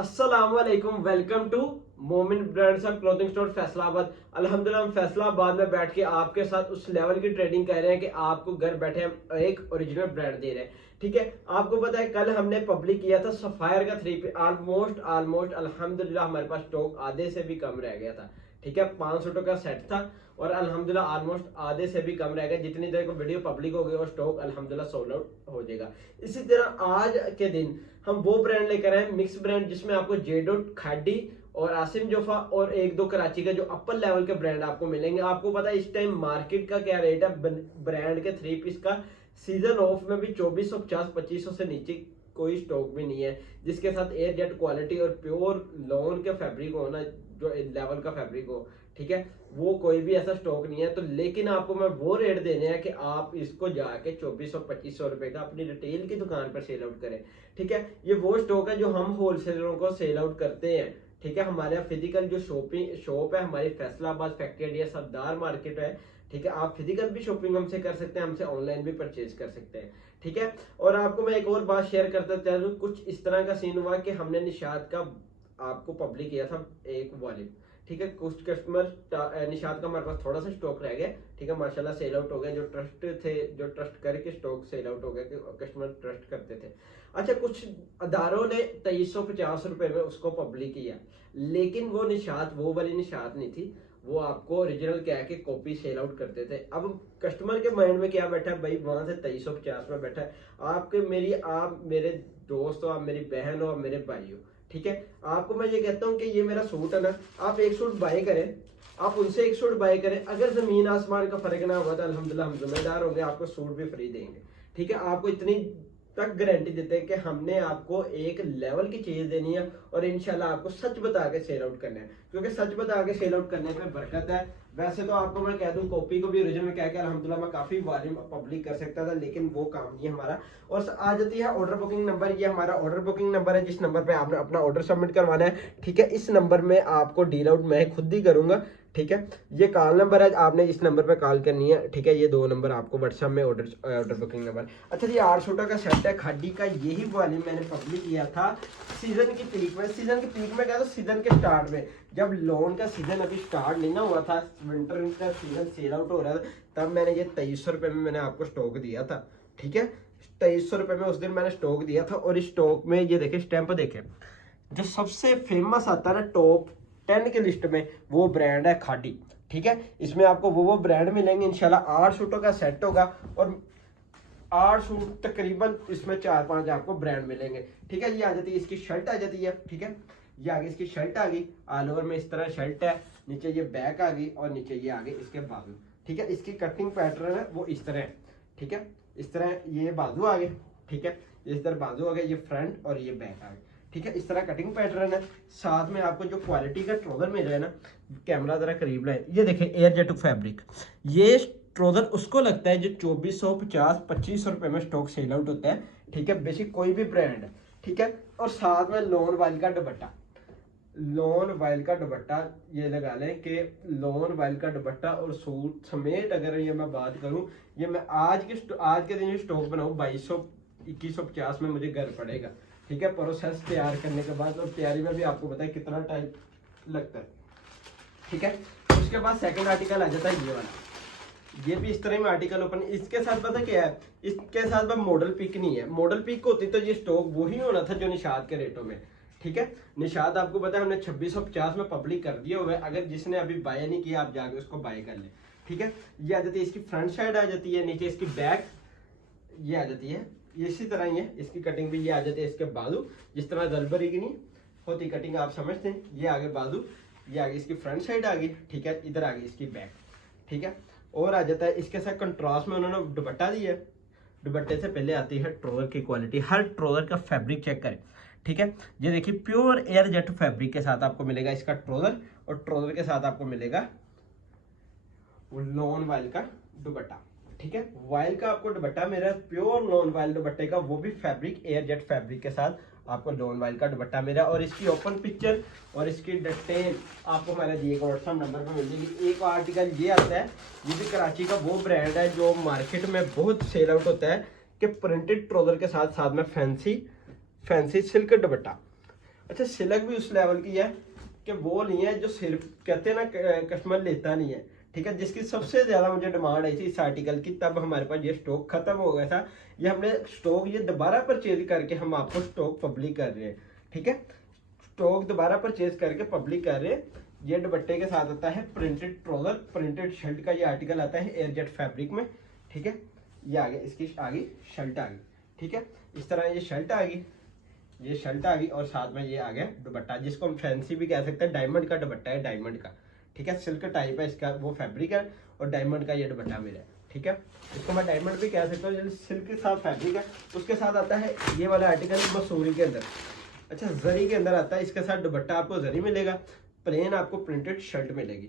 अस्सलाम वालेकुम, welcome to मोमिन brands and clothing store Faisalabad. अल्हम्दुलिल्लाह हम फैसलाबाद में बैठ के आपके साथ उस लेवल की ट्रेडिंग कर रहे हैं कि आपको घर बैठे हम एक ओरिजिनल ब्रांड दे रहे हैं। ठीक है, आपको पता है कल हमने पब्लिक किया था सफायर का 3 ऑलमोस्ट अल्हम्दुलिल्लाह हमारे पास स्टॉक आधे से भी कम रह गया था। ठीक है, 500 का सेट था और अल्हम्दुलिल्लाह ऑलमोस्ट आधे से भी कम रह गया। जितनी देर को वीडियो पब्लिक हो गई और स्टॉक अल्हम्दुलिल्लाह सोल्ड आउट हो जाएगा। इसी तरह आज के दिन हम वो ब्रांड लेकर आए, मिक्स ब्रांड, जिसमें आपको जेडोट, खाडी और आसिम जोफा और एक दो कराची का जो अपर लेवल के ब्रांड आपको मिलेंगे। आपको पता है इस टाइम मार्केट का क्या रेट है ब्रांड के 3 पीस का। सीजन ऑफ में भी 2450-2500 से नीचे कोई स्टॉक भी नहीं है, जिसके साथ एयर जेट क्वालिटी और प्योर लॉन के फैब्रिक हो ना, जो लेवल का फैब्रिक हो। ठीक है, वो कोई भी ऐसा स्टॉक नहीं है। तो लेकिन आपको मैं वो रेट देने हैं कि आप इसको जाके 2400-2500 रुपए का अपनी रिटेल की दुकान पर सेल आउट करें। ठीक है, ये वो स्टॉक है जो हम होलसेलरों को सेल आउट करते हैं। ठीक है, हमारे यहाँ फिजिकल जो शॉप है हमारी फैसलाबाद फैक्ट्री एरिया सरदार मार्केट है। ठीक है, आप फिजिकल भी शॉपिंग हमसे कर सकते हैं, हमसे ऑनलाइन भी परचेज कर सकते हैं। ठीक है, और आपको मैं एक और बात शेयर करता चलूं। कुछ इस तरह का सीन हुआ कि हमने निशात का आपको पब्लिक किया था एक वॉल्यूम। ठीक है, कुछ कस्टमर निशात का हमारे पास थोड़ा सा स्टॉक रह गया। ठीक है, माशाल्लाह सेल आउट हो गया। जो ट्रस्ट करके स्टॉक सेल आउट हो गया कि कस्टमर ट्रस्ट करते थे। अच्छा, कुछ अदारों ने 2350 रुपए में उसको पब्लिक किया, लेकिन वो निशात वो वाली निशात नहीं थी। वो आपको ओरिजिनल कह के कॉपी सेल आउट करते थे। अब कस्टमर के माइंड में क्या बैठा है भाई, वहां से 2350 में बैठा है। आप मेरे दोस्त हो, आप मेरी बहन हो, आप मेरे भाई हो। ठीक है, आपको मैं ये कहता हूँ कि ये मेरा सूट है ना, आप एक सूट बाय करें, आप उनसे एक सूट बाय करें। अगर जमीन आसमान का फर्क ना हुआ तो अल्हम्दुलिल्लाह हम जिम्मेदार होंगे, आपको सूट भी फ्री देंगे। ठीक है, आपको इतनी तक गारंटी देते हैं कि हमने आपको एक लेवल की चीज देनी है और इंशाल्लाह आपको सच बता के सेल आउट करना है, क्योंकि सच बता के सेल आउट करने पे बरकत है। वैसे तो आपको मैं कह दूं कॉपी को भी ओरिजिनल कह के अल्हम्दुलिल्लाह मैं काफी वॉल्यूम पब्लिक कर सकता था, लेकिन वो काम नहीं है हमारा। और आ जाती है ऑर्डर बुकिंग नंबर। ये हमारा ऑर्डर बुकिंग नंबर है, जिस नंबर पे आपने अपना ऑर्डर सबमिट करवाना है। ठीक है, इस नंबर में आपको डील आउट मैं खुद ही करूंगा। ठीक है, ये कॉल नंबर है, आपने इस नंबर पे कॉल करनी है। ठीक है, ये 2 नंबर आपको व्हाट्सएप में ऑर्डर बुकिंग नंबर। अच्छा जी, 800 का सेट है खाडी का। यही वॉल्यूम मैंने पब्लिक किया था सीजन की पीक में। सीजन की पीक में क्या था, सीजन के स्टार्ट में, जब लोन का सीजन अभी स्टार्ट नहीं ना हुआ था, विंटर का सीजन सेल आउट हो रहा था, तब मैंने ये 2300 रुपये में मैंने आपको स्टॉक दिया था। ठीक है, 2300 रुपये में उस दिन मैंने स्टॉक दिया था। और इस स्टॉक में ये देखे स्टैंप देखे, जो सबसे फेमस आता है ना टॉप 10 की लिस्ट में, वो ब्रांड है खाडी। ठीक है, इसमें आपको वो ब्रांड मिलेंगे इंशाल्लाह। 8 सूटों का सेट होगा और 8 सूट तकरीबन इसमें 4-5 आपको ब्रांड मिलेंगे। ठीक है, ये आ जाती है, इसकी शर्ट आ जाती है। ठीक है, ये आगे इसकी शर्ट आ गई, ऑल ओवर में इस तरह शर्ट है, नीचे ये बैक आ गई और नीचे ये आगे इसके बाजू। ठीक है, इसकी कटिंग पैटर्न है वो इस तरह है। ठीक है, इस तरह ये बाजू आ गए। ठीक है, इस तरह बाजू आ गए, ये फ्रंट और ये बैक आ गए। ठीक है, इस तरह कटिंग पैटर्न है। साथ में आपको जो क्वालिटी का ट्राउजर मिल रहा है ना, कैमरा जरा करीब लाए, ये देखिए एयर जेट फैब्रिक। ये ट्राउजर उसको लगता है जो 2450-2500 रुपए में स्टॉक सेल आउट होता है। ठीक है, बेसिक कोई भी ब्रांड। ठीक है, और साथ में लोन वाइल का दुपट्टा, लोन वाइल का दुपट्टा ये लगा लें कि लोन वाइल का दुपट्टा और सूट समेत अगर ये मैं बात करूं, ये मैं आज के दिन स्टॉक बनाऊं 2200-2150 में मुझे घर पड़ेगा। ठीक है, प्रोसेस तैयार करने के बाद, और तैयारी में भी आपको पता है कितना टाइम लगता है। ठीक है, उसके बाद सेकंड आर्टिकल आ जाता है ये वाला। ये भी इस तरह में आर्टिकल ओपन। इसके साथ पता क्या है, इसके साथ मॉडल पिक नहीं है। मॉडल पिक होती तो ये स्टॉक वही होना था जो निशात के रेटों में। ठीक है, निशात आपको पता है हमने 2650 में पब्लिक कर दिया हुआ है। अगर जिसने अभी बाय नहीं किया आप जाके उसको बाय कर ले। ठीक है, ये आ जाती है इसकी फ्रंट साइड आ जाती है, नीचे इसकी बैक ये आ जाती है। इसी तरह ही है इसकी कटिंग भी, ये आ जाती है इसके बाजू, जिस तरह जलबरी की नहीं होती कटिंग आप समझते हैं। ये आगे बाजू, ये आगे इसकी फ्रंट साइड आ गई। ठीक है, इधर आ गई इसकी बैक। ठीक है, और आ जाता है इसके साथ कंट्रास्ट में उन्होंने दुपट्टा दिया है। दुपट्टे से पहले आती है ट्राउजर की क्वालिटी। हर ट्राउजर का फैब्रिक चेक करें। ठीक है, ये देखिए प्योर एयर जेट फैब्रिक के साथ आपको मिलेगा इसका ट्राउजर, और ट्राउजर के साथ आपको मिलेगा लॉन वाइल का दुपट्टा। ठीक है, वाइल का आपको दुपट्टा मेरा प्योर लॉन वाइल दुपट्टे का, वो भी फैब्रिक एयर जेट फैब्रिक के साथ आपको लॉन वाइल का दुपट्टा मेरा। और इसकी ओपन पिक्चर और इसकी डिटेल आपको हमारे दिए गए व्हाट्सएप नंबर पर मिल जाएगी। एक आर्टिकल ये आता है, ये भी कराची का वो ब्रांड है जो मार्केट में बहुत सेल आउट होता है, कि प्रिंटेड ट्राउजर के साथ साथ में फैंसी सिल्क दुपट्टा। अच्छा सिलक भी उस लेवल की है कि वो नहीं है जो सिर्फ कहते हैं ना कस्टमर लेता नहीं है, ठीक है। जिसकी सबसे ज़्यादा मुझे डिमांड आई थी इस आर्टिकल की, तब हमारे पास ये स्टॉक ख़त्म हो गया था। ये हमने स्टॉक ये दोबारा परचेज करके हम आपको स्टॉक पब्लिक कर रहे हैं, ठीक है। स्टॉक दोबारा परचेज करके पब्लिक कर रहे हैं। ये दुपट्टे के साथ आता है प्रिंटेड ट्राउजर, प्रिंटेड शर्ट का ये आर्टिकल आता है एयरजेट फैब्रिक में, ठीक है। ये आगे इसकी आगे शर्ट आ गई, ठीक है। इस तरह ये शर्ट आ गई, ये शर्ट आ गई और साथ में ये आ गया दुपट्टा, जिसको हम फैंसी भी कह सकते हैं। डायमंड का दुपट्टा है, डायमंड का, ठीक है। सिल्क टाइप है इसका वो फैब्रिक है और डायमंड का ये दुपट्टा मिला है, ठीक है। इसको मैं डायमंड भी कह सकता हूँ। सिल्क के साथ फैब्रिक है। उसके साथ आता है ये वाला आर्टिकल मसूरी के अंदर, अच्छा जरी के अंदर आता है। इसके साथ दुपट्टा आपको जरी मिलेगा, प्लेन आपको प्रिंटेड शर्ट मिलेगी।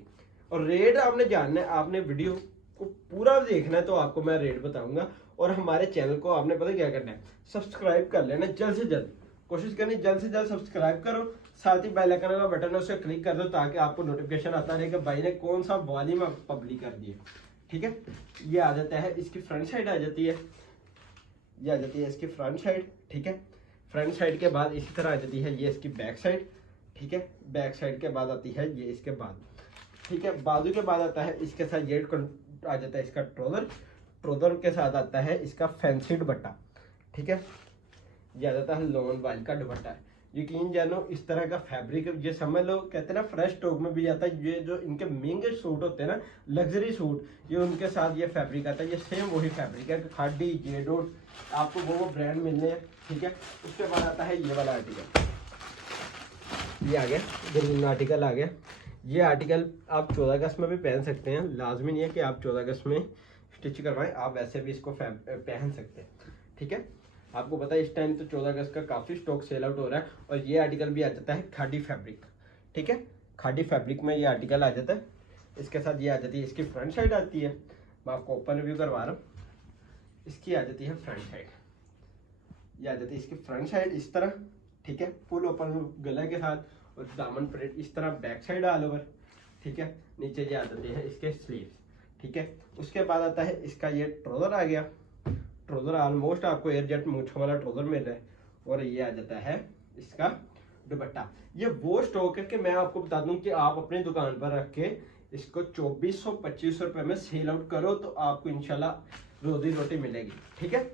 और रेट आपने जानना है, आपने वीडियो को पूरा देखना है तो आपको मैं रेट बताऊंगा। और हमारे चैनल को आपने पता क्या करना है, सब्सक्राइब कर लेना जल्द से जल्द, कोशिश करनी जल्द से जल्द सब्सक्राइब करो। साथ ही बेल आइकन का बटन है उसे क्लिक कर दो ताकि आपको नोटिफिकेशन आता रहे कि भाई ने कौन सा वॉल्यूम पब्लिक कर दिया, ठीक है। ये आ जाता है इसकी फ्रंट साइड आ जाती है, ये आ जाती है इसकी फ्रंट साइड, ठीक है। फ्रंट साइड के बाद इसी तरह आ जाती है ये इसकी बैक साइड, ठीक है। बैक साइड के बाद आती है ये इसके बाद, ठीक है। बाजू के बाद आता है इसके साथ ये आ जाता है इसका ट्राउजर, ट्राउजर के साथ आता है इसका फैंसी दुपट्टा, ठीक है। ये आ जाता है लोन वाइल का दुपट्टा है। यकीन जानो इस तरह का फैब्रिक ये समझ लो, कहते हैं ना फ्रेश स्टॉक में भी आता है। ये जो इनके महंगे सूट होते हैं ना, लग्जरी सूट, ये उनके साथ ये फैब्रिक आता है। ये सेम वही फैब्रिक है, खाडी जेडोट आपको वो ब्रांड मिलने हैं, ठीक है। उसके बाद आता है ये वाला आर्टिकल, ये आ गया ग्रीन आर्टिकल आ गया। ये आर्टिकल आप 14 अगस्त में भी पहन सकते हैं, लाजमी नहीं है कि आप 14 अगस्त में स्टिच करवाएं, आप वैसे भी इसको पहन सकते हैं, ठीक है। आपको पता है इस टाइम तो 14 अगस्त का काफ़ी स्टॉक सेल आउट हो रहा है। और ये आर्टिकल भी आ जाता है खादी फैब्रिक, ठीक है। खादी फैब्रिक में ये आर्टिकल आ जाता है। इसके साथ ये आ जाती है इसकी फ्रंट साइड आती है, मैं आपको ओपन रिव्यू करवा रहा हूँ। इसकी आ जाती है फ्रंट साइड, ये आ जाती है इसकी फ्रंट साइड इस तरह, ठीक है। फुल ओपन गला के साथ और दामन प्रिंट इस तरह बैक साइड ऑल ओवर, ठीक है। नीचे ये आ जाते हैं इसके स्लीव्स, ठीक है। उसके बाद आता है इसका ये ट्राउजर आ गया। ट्राउजर ऑलमोस्ट आपको एयरजेट मूंछों वाला ट्राउजर मिल रहा है। और ये आ जाता है इसका दुपट्टा। ये वो स्टॉक है कि मैं आपको बता दूं कि आप अपनी दुकान पर रख के इसको 2400-2500 रुपए में सेल आउट करो तो आपको इंशाल्लाह रोजी रोटी मिलेगी, ठीक है।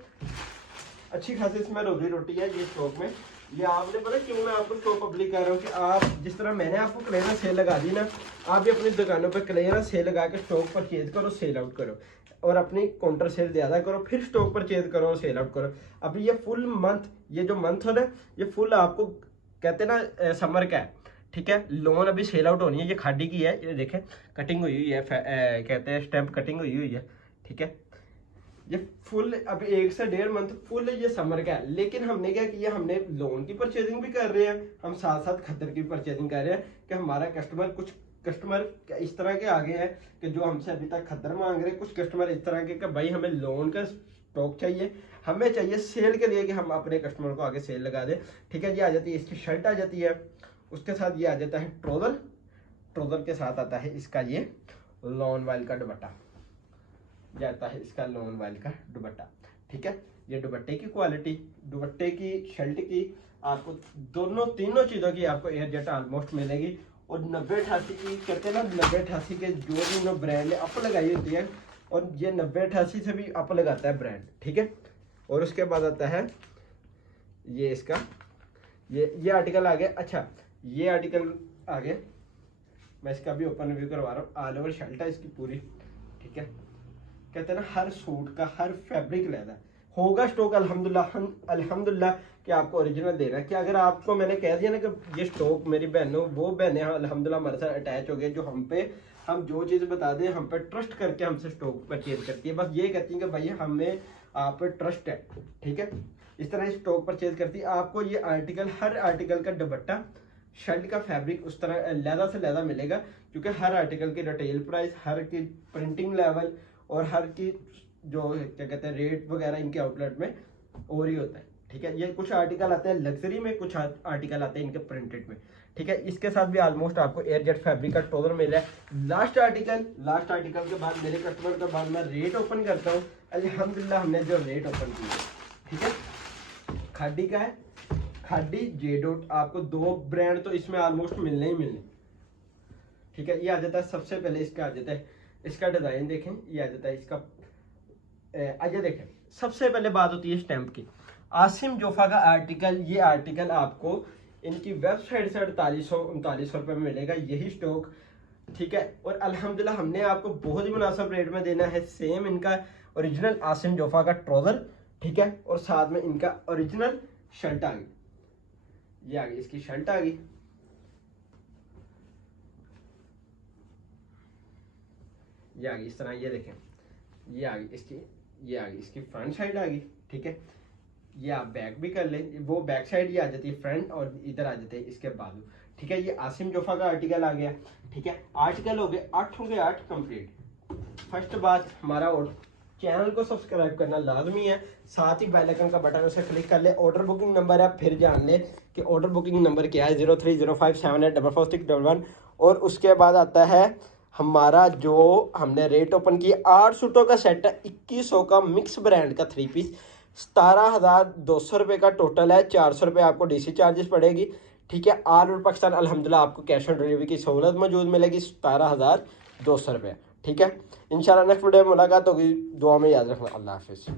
अच्छी खासी इसमें रोजी रोटी है ये स्टॉक में। ये आपने पता क्यों मैं आपको स्टॉक पब्लिक कर रहा हूँ कि आप जिस तरह मैंने आपको क्लियरेंस सेल लगा दी ना, आप भी अपनी दुकानों पर क्लियरेंस सेल लगा के स्टॉक परचेज करो, सेल आउट करो और अपनी काउंटर सेल ज़्यादा करो, फिर स्टॉक परचेज करो और सेल आउट करो। अभी ये फुल मंथ, ये जो मंथ हो रहा है ये फुल आपको कहते हैं ना समर का है, ठीक है। लोन अभी सेल आउट होनी है। ये खादी की है, ये देखें कटिंग हुई हुई है, कहते हैं स्टैम्प कटिंग हुई हुई है, ठीक है। ये फुल अभी 1 से 1.5 मंथ फुल ये समर का है। लेकिन हमने क्या किया, हमने लोन की परचेजिंग भी कर रहे हैं, हम साथ साथ खद्दर की परचेजिंग कर रहे हैं कि हमारा कस्टमर, कुछ कस्टमर इस तरह के आगे हैं कि जो हमसे अभी तक खद्दर मांग रहे हैं, कुछ कस्टमर इस तरह के कि भाई हमें लोन का स्टॉक चाहिए, हमें चाहिए सेल के लिए कि हम अपने कस्टमर को आगे सेल लगा दें, ठीक है। ये आ जाती है इसकी शर्ट आ जाती है। उसके साथ ये आ जाता है ट्राउजर, ट्राउजर के साथ आता है इसका ये लॉन वाइल का दुपट्टा, जाता है इसका लोन वाइल का दुपट्टा, ठीक है। ये दुपट्टे की क्वालिटी, दुपट्टे की, शर्ट की, आपको दोनों तीनों चीज़ों की आपको एयरजेट ऑलमोस्ट मिलेगी। और 90-88 की कहते हैं ना, 90-88 के जो भी उन्होंने ब्रांड है अप लगाई होती है और ये 90-88 से भी अप लगाता है ब्रांड, ठीक है। और उसके बाद आता है ये इसका ये आर्टिकल आ गया। अच्छा ये आर्टिकल आ गया, मैं इसका भी ओपन रिव्यू करवा रहा हूँ। ऑल ओवर शर्ट है इसकी पूरी, ठीक है। कहते हैं ना हर सूट का हर फैब्रिक लेना होगा स्टॉक अल्हम्दुलिल्लाह कि आपको ओरिजिनल देना है। कि अगर आपको मैंने कह दिया ना कि ये स्टॉक मेरी बहनों, वो बहनें अल्हम्दुलिल्लाह हमारे साथ अटैच हो गए, जो हम जो चीज़ बता दें हम पे ट्रस्ट करके हमसे स्टॉक परचेज करती है। बस ये कहती है कि भाई हमें आप पे ट्रस्ट है, ठीक है। इस तरह स्टॉक परचेज करती है। आपको ये आर्टिकल, हर आर्टिकल का दुपट्टा, शर्ट का फैब्रिक उस तरह लहदा से लहदा मिलेगा, क्योंकि हर आर्टिकल की रिटेल प्राइस, हर की प्रिंटिंग लेवल और हर की जो क्या कहते हैं रेट वगैरह इनके आउटलेट में और ही होता है, ठीक है। ये कुछ आर्टिकल आते हैं लग्जरी में, कुछ आर्टिकल आते हैं इनके प्रिंटेड में, ठीक है। इसके साथ भी ऑलमोस्ट आपको एयरजेट फैब्रिक का ट्राउजर मिल रहा है। लास्ट आर्टिकल के बाद मेरे कस्टमर के बाद मैं रेट ओपन करता हूँ। अल्हम्दुलिल्लाह हमने जो रेट ओपन किया, ठीक है, खादी का है। खाडी जे डॉट, आपको 2 ब्रांड तो इसमें ऑलमोस्ट मिलने ही मिलने। ठीक है, ये आ जाता है सबसे पहले, इसका आ जाता है, इसका डिजाइन देखें, ये आ जाता है इसका। आइए देखें, सबसे पहले बात होती है स्टैंप की। आसिम जोफा का आर्टिकल, ये आर्टिकल आपको इनकी वेबसाइट से 4800-3900 रुपये में मिलेगा, यही स्टॉक। ठीक है, और अल्हम्दुलिल्लाह हमने आपको बहुत ही मुनासिब रेट में देना है। सेम इनका ओरिजिनल आसिम जोफा का ट्राउजर, ठीक है, और साथ में इनका ओरिजिनल शर्ट आ गई, ये आ गई इसकी शर्ट आ गई। ये आ गई इस तरह, ये देखें, ये आ गई इसकी, ये आ गई इसकी फ्रंट साइड आ गई। ठीक है, ये आप बैक भी कर लें, वो बैक साइड ये आ जाती है फ्रंट, और इधर आ जाते हैं इसके बाजू। ठीक है, ये आसिम जोफा का आर्टिकल आ गया। ठीक है, आर्टिकल हो गए 8 होंगे 8 कंप्लीट। फर्स्ट बात, हमारा चैनल को सब्सक्राइब करना लाजमी है, साथ ही बेल आइकन का बटन उसे क्लिक कर ले। ऑर्डर बुकिंग नंबर है, फिर जान ले कि ऑर्डर बुकिंग नंबर क्या है, 0305784461। और उसके बाद आता है हमारा जो हमने रेट ओपन किया, 8 सूटों का सेट है, 2100 का मिक्स ब्रांड का 3 पीस, 17,200 रुपये का टोटल है। 400 रुपये आपको डीसी चार्जेस पड़ेगी। ठीक है, ऑल ओवर पाकिस्तान अल्हम्दुलिल्लाह आपको कैश ऑन डिलीवरी की सहूलत मौजूद मिलेगी, 17,200 रुपये। ठीक है, इंशाल्लाह नेक्स्ट वीडियो में मुलाकात होगी, दुआ में याद रखना। अल्लाह हाफिज़।